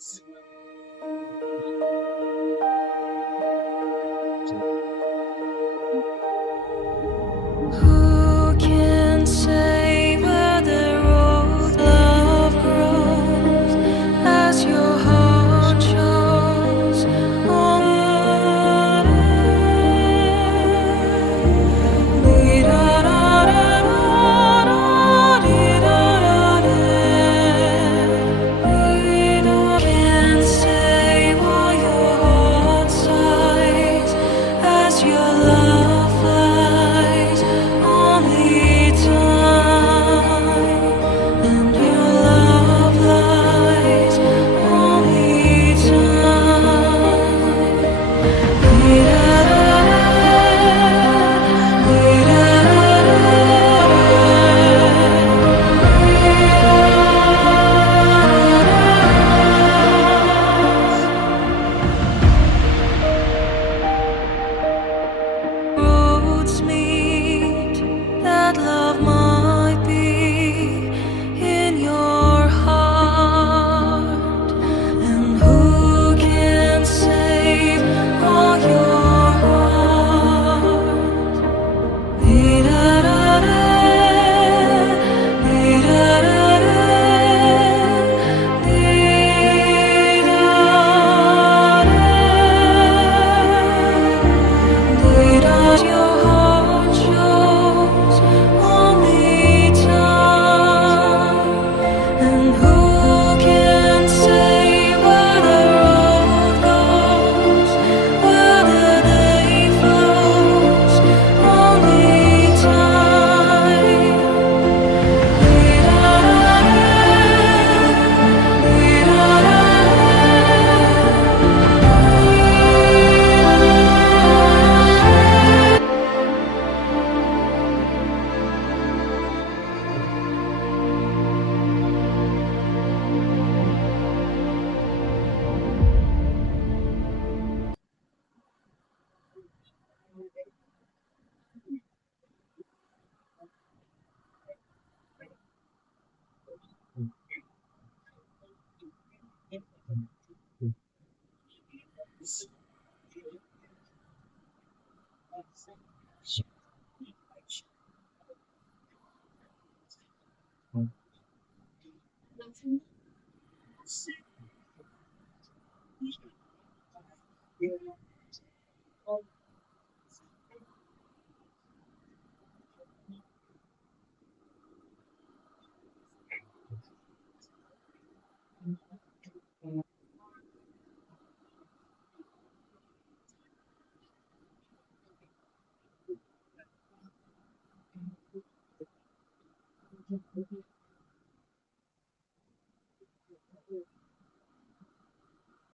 Who can say where the road love grows as your heart shows on can say what your heart sighs as your love flies. Only time and your love lies. Only roads meet, that love might be in your heart. And who can save all your heart? Your heart shows only time, and who can say where the road goes, where the day flows? Only